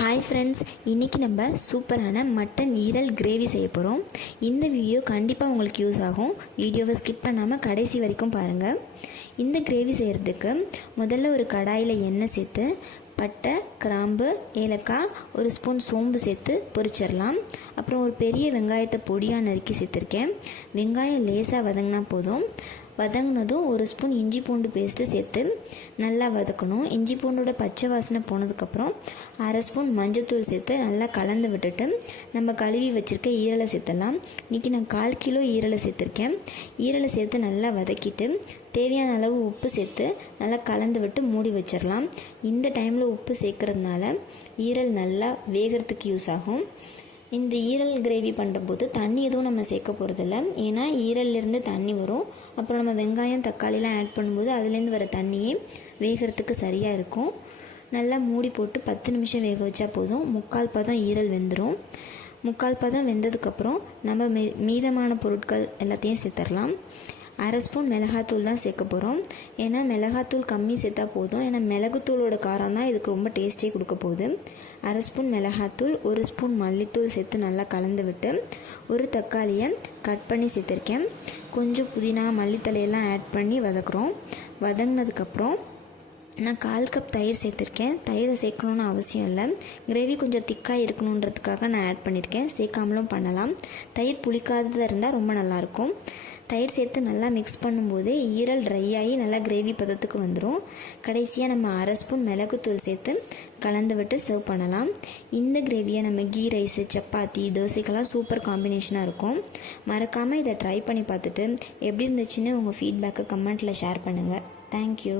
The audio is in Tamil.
ஹாய் ஃப்ரெண்ட்ஸ் இன்றைக்கி நம்ம சூப்பரான மட்டன் ஈரல் கிரேவி செய்ய போகிறோம் இந்த வீடியோ கண்டிப்பாக உங்களுக்கு யூஸ் ஆகும். வீடியோவை ஸ்கிப் பண்ணாமல் கடைசி வரைக்கும் பாருங்கள் இந்த கிரேவி செய்கிறதுக்கு முதல்ல ஒரு கடாயில் எண்ணெய் சேர்த்து பட்டை கிராம்பு ஏலக்காய் ஒரு ஸ்பூன் சோம்பு சேர்த்து பொரிச்சிடலாம். அப்புறம் ஒரு பெரிய வெங்காயத்தை பொடியாக நறுக்கி சேர்த்துருக்கேன். வெங்காயம் லேசாக வதங்கினா போதும். வதங்கினதும் ஒரு ஸ்பூன் இஞ்சி பூண்டு பேஸ்ட்டு சேர்த்து நல்லா வதக்கணும். இஞ்சி பூண்டோட பச்சை வாசனை போனதுக்கப்புறம் அரை ஸ்பூன் மஞ்சத்தூள் சேர்த்து நல்லா கலந்து விட்டுட்டு நம்ம கழுவி வச்சுருக்க ஈரலை சேர்த்தலாம் இன்றைக்கி நான் கால் கிலோ ஈரலை சேர்த்துருக்கேன். ஈரலை சேர்த்து நல்லா வதக்கிட்டு தேவையான அளவு உப்பு சேர்த்து நல்லா கலந்து விட்டு மூடி வச்சிடலாம். இந்த டைமில் உப்பு சேர்க்குறதுனால ஈரல் நல்லா வேகிறதுக்கு யூஸ் ஆகும். இந்த ஈரல் கிரேவி பண்ணுறபோது தண்ணி எதுவும் நம்ம சேர்க்க போகிறதில்ல ஏன்னா ஈரல்லேருந்து தண்ணி வரும். அப்புறம் நம்ம வெங்காயம் தக்காளிலாம் ஆட் பண்ணும்போது அதுலேருந்து வர தண்ணியே வேகிறதுக்கு சரியாக இருக்கும். நல்லா மூடி போட்டு பத்து நிமிஷம் வேக வச்சா போதும். முக்கால் பதம் ஈரல் வெந்துடும் முக்கால் பதம் வெந்ததுக்கப்புறம் நம்ம மீதமான பொருட்கள் எல்லாத்தையும் சேர்த்துடலாம். அரை ஸ்பூன் மிளகாத்தூள் தான் சேர்க்க போகிறோம் ஏன்னா மிளகாத்தூள் கம்மி சேர்த்தா போதும். ஏன்னா மிளகுத்தூளோட காரம் தான் இதுக்கு ரொம்ப டேஸ்ட்டே கொடுக்க போகுது. அரை ஸ்பூன் மிளகாத்தூள் ஒரு ஸ்பூன் மல்லித்தூள் சேர்த்து நல்லா கலந்து விட்டு ஒரு தக்காளியை கட் பண்ணி சேர்த்துருக்கேன். கொஞ்சம் புதினா மல்லித்தலையெல்லாம் ஆட் பண்ணி வதக்குறோம். வதங்கினதுக்கப்புறம் நான் கால் கப் தயிர் சேர்த்துருக்கேன். தயிரை சேர்க்கணுன்னு அவசியம் இல்லை. கிரேவி கொஞ்சம் திக்காக இருக்கணுன்றதுக்காக நான் ஆட் பண்ணியிருக்கேன் சேர்க்காமலும் பண்ணலாம். தயிர் புளிக்காததாக இருந்தால் ரொம்ப நல்லாயிருக்கும் தயிர் சேர்த்து நல்லா மிக்ஸ் பண்ணும்போது ஈரல் ட்ரை ஆகி நல்லா கிரேவி பதத்துக்கு வந்துடும் கடைசியாக நம்ம அரை ஸ்பூன் மிளகுத்தூள் சேர்த்து கலந்து விட்டு சர்வ் பண்ணலாம். இந்த கிரேவியை நம்ம கீ ரைஸு சப்பாத்தி தோசைக்கெல்லாம் சூப்பர் காம்பினேஷனாக இருக்கும். மறக்காமல் இதை ட்ரை பண்ணி பார்த்துட்டு எப்படி இருந்துச்சுன்னு உங்கள் ஃபீட்பேக்கை கமெண்ட்டில் ஷேர் பண்ணுங்கள் தேங்க்யூ